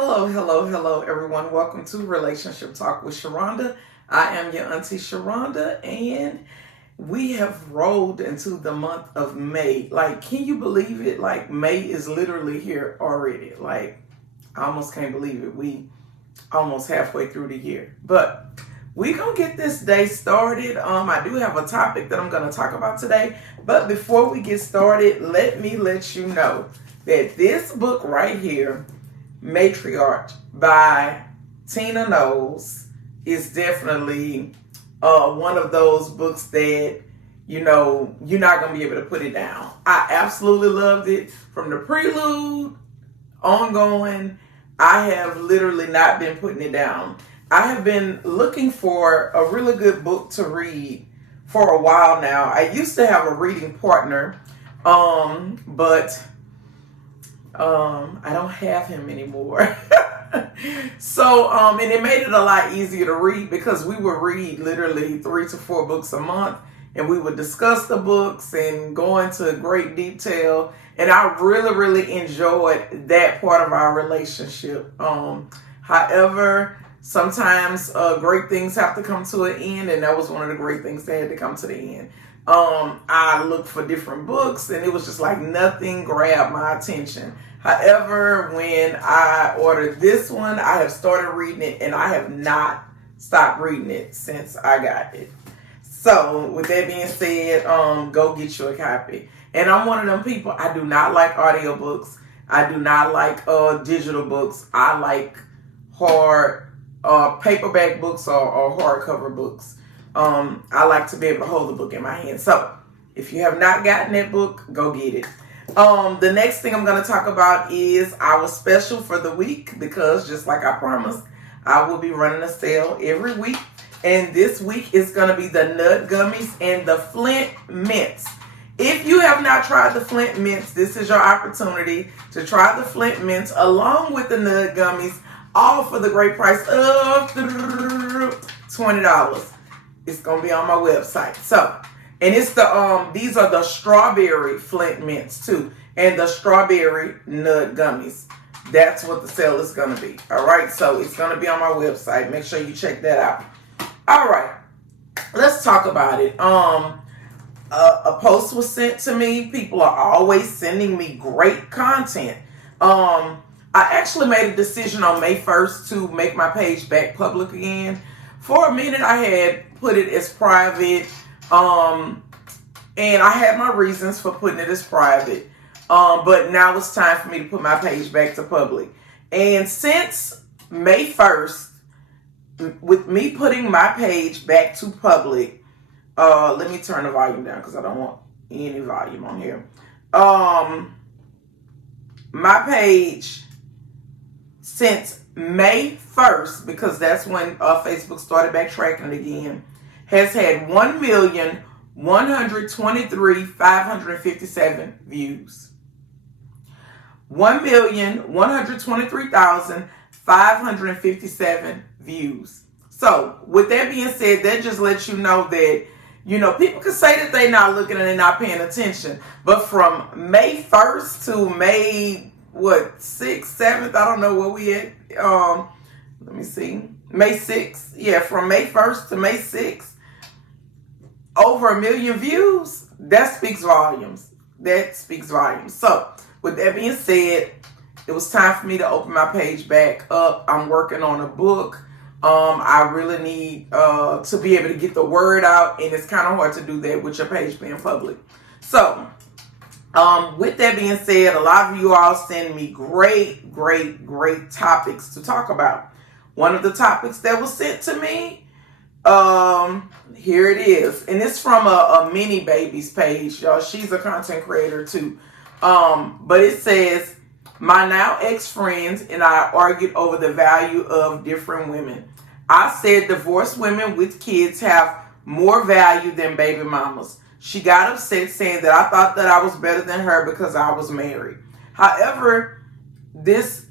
Hello, everyone. Welcome to Relationship Talk with Sharonda. I am your auntie Sharonda, and we have rolled into the month of May. Like, can you believe it? Like, May is literally here already. Like, I almost can't believe it. We almost halfway through the year. But we gonna get this day started. I do have a topic that I'm gonna talk about today. But before we get started, let me let you know that this book right here, Matriarch by Tina Knowles, is definitely one of those books that you're not going to be able to put it down. I absolutely loved it from the prelude ongoing. I have literally not been putting it down. I have been looking for a really good book to read for a while now. I used to have a reading partner, but I don't have him anymore. So, and it made it a lot easier to read because we would read literally 3 to 4 books a month, and we would discuss the books and go into great detail. And I really enjoyed that part of our relationship. However, sometimes great things have to come to an end, and that was one of the great things that had to come to the end. I looked for different books, and it was just like nothing grabbed my attention. However, when I ordered this one, I have started reading it, and I have not stopped reading it since I got it. So, with that being said, go get you a copy. And I'm one of them people, I do not like audiobooks. I do not like digital books. I like hard paperback books or hardcover books. I like to be able to hold the book in my hand. So, if you have not gotten that book, go get it. The next thing I'm going to talk about is our special for the week, because just like I promised, I will be running a sale every week. And this week is going to be the Nut Gummies and the Flint Mints. If you have not tried the Flint Mints, this is your opportunity to try the Flint Mints along with the Nut Gummies, all for the great price of $20. It's going to be on my website. So, and it's these are the strawberry Flint Mints too, and the strawberry Nut Gummies. That's what the sale is going to be. All right, so it's going to be on my website. Make sure you check that out. All right, let's talk about it. A post was sent to me. People are always sending me great content. I actually made a decision on May 1st to make my page back public again. For a minute, I had put it as private. And I had my reasons for putting it as private. But now it's time for me to put my page back to public. And since May 1st, with me putting my page back to public, let me turn the volume down because I don't want any volume on here. My page, since May 1st, because that's when Facebook started backtracking it again, has had 1,123,557 views. 1,123,557 views. So, with that being said, that just lets you know that, people can say that they're not looking and they're not paying attention. But from May 1st to May, 6th, 7th, I don't know where we at. Let me see. May 6th. Yeah, from May 1st to May 6th. Over 1 million views. That speaks volumes. So, with that being said, it was time for me to open my page back up. I'm working on a book. I really need to be able to get the word out, and it's kind of hard to do that with your page being public. So, with that being said, a lot of you all send me great topics to talk about. One of the topics that was sent to me, here it is, and it's from a Mini Babies page, y'all. She's a content creator too. But it says, my now ex-friends and I argued over the value of different women. I said divorced women with kids have more value than baby mamas. She got upset, saying that I thought that I was better than her because I was married. However, it's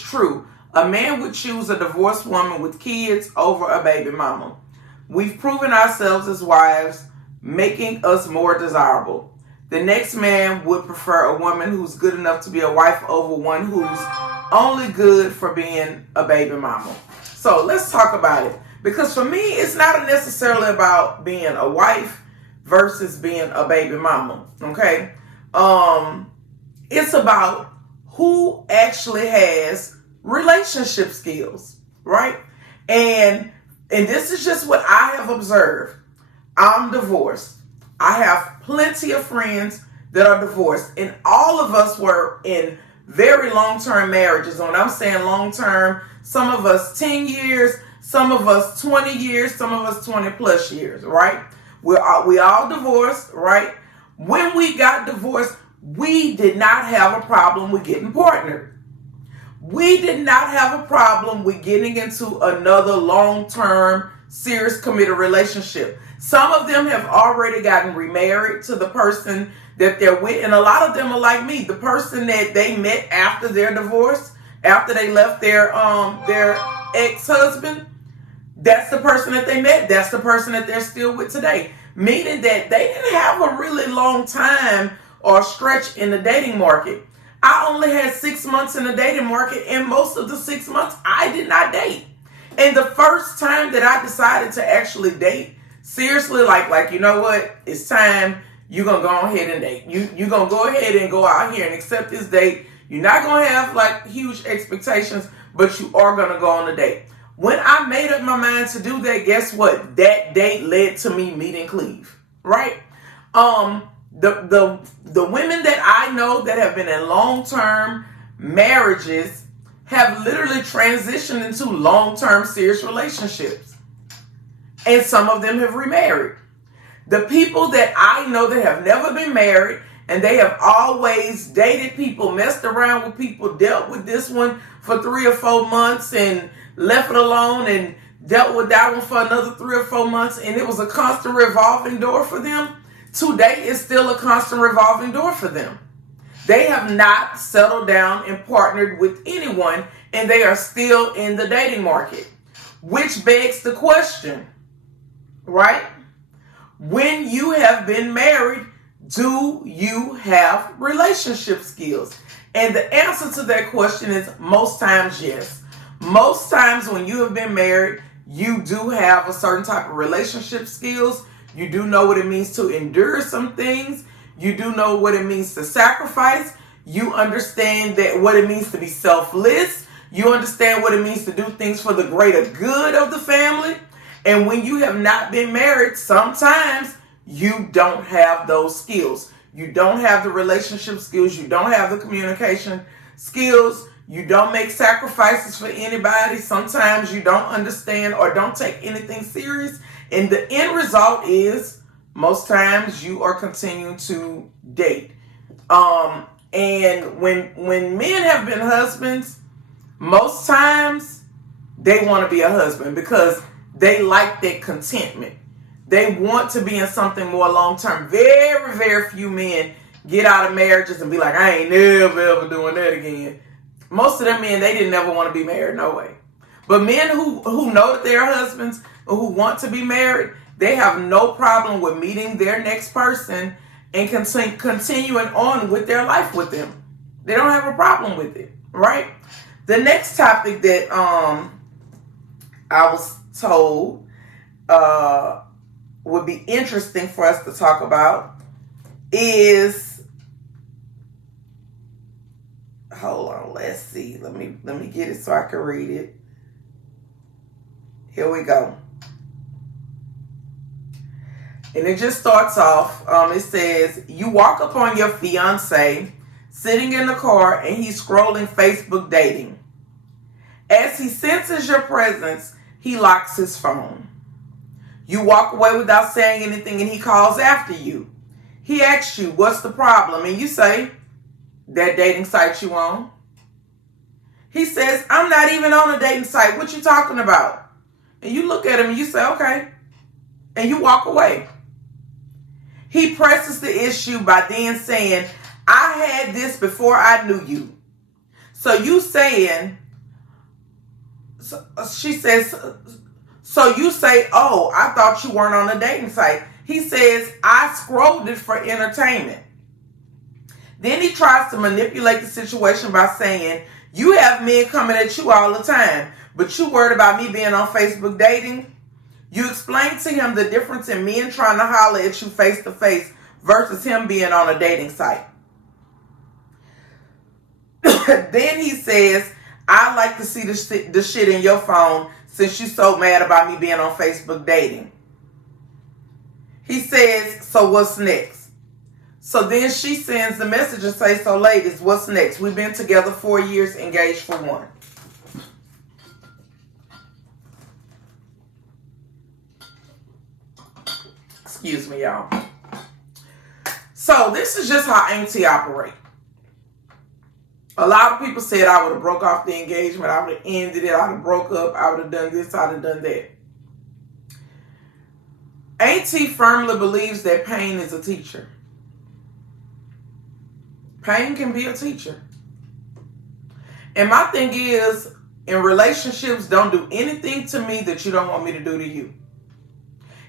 true. A man would choose a divorced woman with kids over a baby mama. We've proven ourselves as wives, making us more desirable. The next man would prefer a woman who's good enough to be a wife over one who's only good for being a baby mama. So let's talk about it. Because for me, it's not necessarily about being a wife versus being a baby mama. Okay? It's about who actually has relationship skills, right? And this is just what I have observed. I'm divorced. I have plenty of friends that are divorced, and all of us were in very long-term marriages. When I'm saying long-term, some of us 10 years, some of us 20 years, some of us 20 plus years, right? We all divorced, right? When we got divorced, we did not have a problem with getting partnered. We did not have a problem with getting into another long-term, serious, committed relationship. Some of them have already gotten remarried to the person that they're with, and a lot of them are like me. The person that they met after their divorce, after they left their ex-husband, that's the person that they met. That's the person that they're still with today. Meaning that they didn't have a really long time or stretch in the dating market. I only had 6 months in the dating market, and most of the 6 months I did not date. And the first time that I decided to actually date, seriously, like you know what, it's time. You're gonna go ahead and date. You're gonna go ahead and go out here and accept this date. You're not gonna have like huge expectations, but you are gonna go on a date. When I made up my mind to do that, guess what? That date led to me meeting Cleve, right? The women that I know that have been in long-term marriages have literally transitioned into long-term serious relationships. And some of them have remarried. The people that I know that have never been married and they have always dated people, messed around with people, dealt with this one for 3 or 4 months and left it alone and dealt with that one for another 3 or 4 months, and it was a constant revolving door for them. Today is still a constant revolving door for them. They have not settled down and partnered with anyone, and they are still in the dating market. Which begs the question, right? When you have been married, do you have relationship skills? And the answer to that question is most times yes. Most times when you have been married, you do have a certain type of relationship skills. You do know what it means to endure some things. You do know what it means to sacrifice. You understand that what it means to be selfless. You understand what it means to do things for the greater good of the family. And when you have not been married, sometimes you don't have those skills. You don't have the relationship skills. You don't have the communication skills. You don't make sacrifices for anybody. Sometimes you don't understand or don't take anything serious. And the end result is most times you are continuing to date. And when men have been husbands, most times they want to be a husband because they like that contentment. They want to be in something more long-term. Very, very few men get out of marriages and be like, I ain't never, ever doing that again. Most of them men, they didn't ever want to be married, no way. But men who know that they're husbands or who want to be married, they have no problem with meeting their next person and continuing on with their life with them. They don't have a problem with it, right? The next topic that I was told would be interesting for us to talk about is, hold on, let's see. Let me get it so I can read it. Here we go. And it just starts off, it says, you walk upon your fiance sitting in the car and he's scrolling Facebook dating. As he senses your presence, he locks his phone. You walk away without saying anything and he calls after you. He asks you, what's the problem? And you say, that dating site you on. He says, I'm not even on a dating site. What you talking about? And you look at him and you say, okay. And you walk away. He presses the issue by then saying, I had this before I knew you. So you saying, she says, so you say, oh, I thought you weren't on a dating site. He says, I scrolled it for entertainment. Then he tries to manipulate the situation by saying, you have men coming at you all the time, but you worried about me being on Facebook dating? You explain to him the difference in men trying to holler at you face to face versus him being on a dating site. Then he says, I like to see the shit in your phone since you so mad about me being on Facebook dating. He says, so what's next? So then she sends the message and says, so ladies, what's next? We've been together 4 years, engaged for 1. Excuse me, y'all. So this is just how Auntie operate. A lot of people said I would have broke off the engagement. I would have ended it. I would have broke up. I would have done this. I would have done that. Auntie firmly believes that pain is a teacher. Pain can be a teacher. And my thing is, in relationships, don't do anything to me that you don't want me to do to you.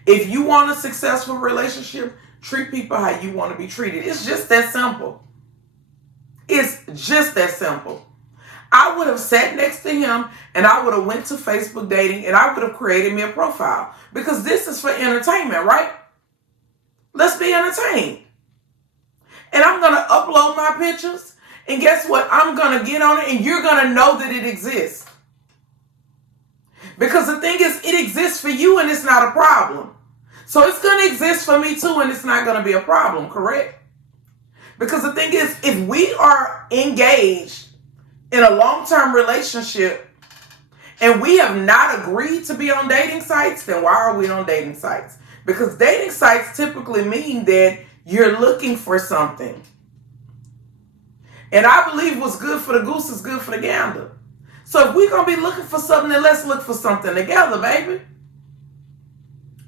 If you want a successful relationship, treat people how you want to be treated. It's just that simple. It's just that simple. I would have sat next to him and I would have went to Facebook dating and I would have created me a profile. Because this is for entertainment, right? Let's be entertained. And I'm going to upload my pictures. And guess what? I'm going to get on it and you're going to know that it exists. Because the thing is, it exists for you and it's not a problem. So it's going to exist for me too and it's not going to be a problem, correct? Because the thing is, if we are engaged in a long-term relationship and we have not agreed to be on dating sites, then why are we on dating sites? Because dating sites typically mean that you're looking for something. And I believe what's good for the goose is good for the gander. So if we're going to be looking for something, then let's look for something together, baby.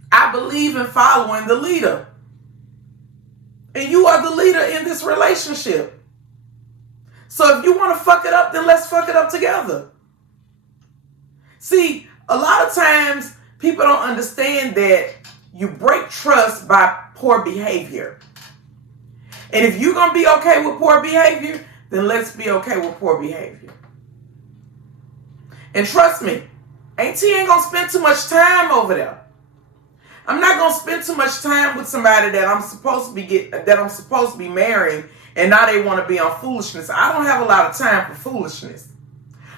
I believe in following the leader. And you are the leader in this relationship. So if you want to fuck it up, then let's fuck it up together. See, a lot of times people don't understand that you break trust by poor behavior. And if you're going to be okay with poor behavior, then let's be okay with poor behavior. And trust me, Auntie ain't going to spend too much time over there. I'm not going to spend too much time with somebody that I'm supposed to be marrying and now they want to be on foolishness. I don't have a lot of time for foolishness.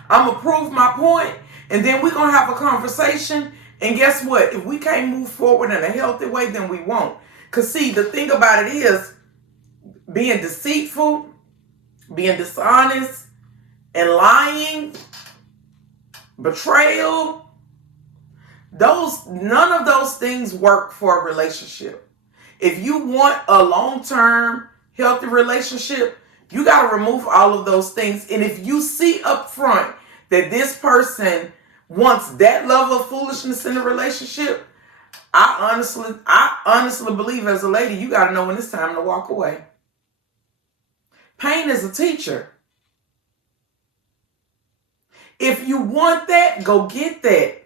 I'm going to prove my point and then we're going to have a conversation. And guess what? If we can't move forward in a healthy way, then we won't. Because see, the thing about it is being deceitful, being dishonest, and lying, betrayal, none of those things work for a relationship. If you want a long-term, healthy relationship, you got to remove all of those things. And if you see up front that this person wants that level of foolishness in a relationship, I honestly believe as a lady, you got to know when it's time to walk away. Pain is a teacher. If you want that, go get that.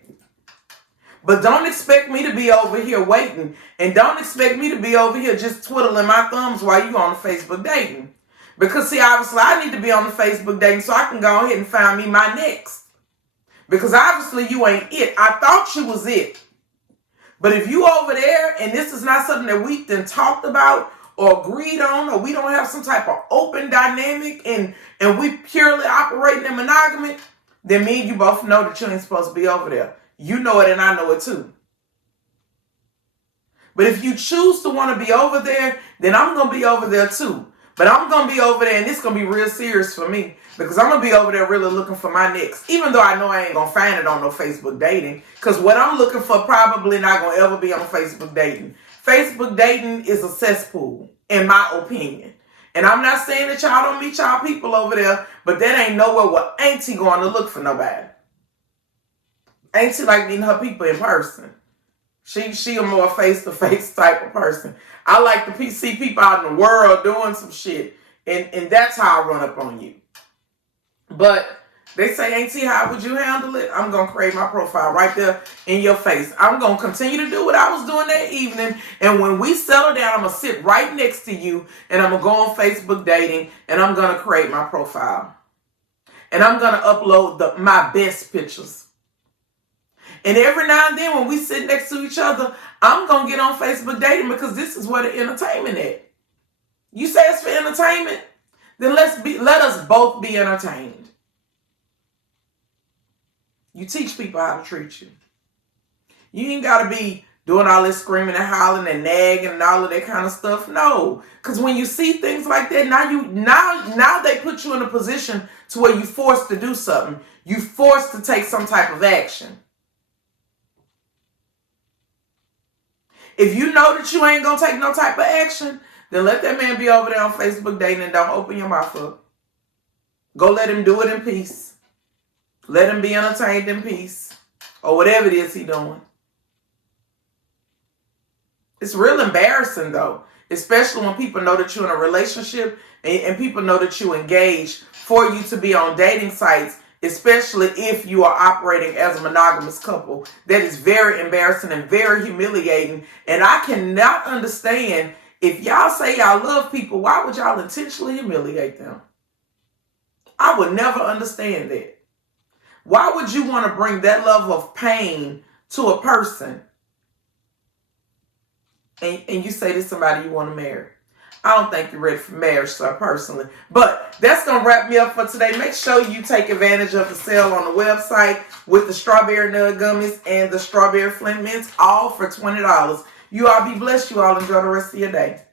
But don't expect me to be over here waiting. And don't expect me to be over here just twiddling my thumbs while you on the Facebook dating. Because see, obviously I need to be on the Facebook dating so I can go ahead and find me my next. Because obviously you ain't it. I thought you was it. But if you over there and this is not something that we then talked about or agreed on, or we don't have some type of open dynamic and we purely operating in monogamy, then me and you both know that you ain't supposed to be over there. You know it and I know it too. But if you choose to want to be over there, then I'm going to be over there too. But I'm going to be over there and it's going to be real serious for me. Because I'm going to be over there really looking for my next. Even though I know I ain't going to find it on no Facebook dating. Because what I'm looking for probably not going to ever be on Facebook dating. Facebook dating is a cesspool, in my opinion. And I'm not saying that y'all don't meet y'all people over there. But that ain't nowhere where Auntie going to look for nobody. Auntie like meeting her people in person. She a more face-to-face type of person. I like to see people out in the world doing some shit. And that's how I run up on you. But They say, Auntie, how would you handle it? I'm going to create my profile right there in your face. I'm going to continue to do what I was doing that evening. And when we settle down, I'm going to sit right next to you and I'm going to go on Facebook dating and I'm going to create my profile. And I'm going to upload my best pictures. And every now and then when we sit next to each other, I'm going to get on Facebook dating because this is where the entertainment is. You say it's for entertainment? Then let us both be entertained. You teach people how to treat you. You ain't got to be doing all this screaming and hollering and nagging and all of that kind of stuff. No, because when you see things like that, now they put you in a position to where you're forced to do something. You're forced to take some type of action. If you know that you ain't going to take no type of action, then let that man be over there on Facebook dating and don't open your mouth up. Go let him do it in peace. Let him be entertained in peace. Or whatever it is he's doing. It's real embarrassing though. Especially when people know that you're in a relationship and people know that you engaged for you to be on dating sites. Especially if you are operating as a monogamous couple. That is very embarrassing and very humiliating. And I cannot understand, if y'all say y'all love people, why would y'all intentionally humiliate them? I would never understand that. Why would you want to bring that level of pain to a person and you say this is somebody you want to marry? I don't think you're ready for marriage, sir, personally. But that's going to wrap me up for today. Make sure you take advantage of the sale on the website with the strawberry nut gummies and the strawberry Flint mints, all for $20. You all be blessed. You all enjoy the rest of your day.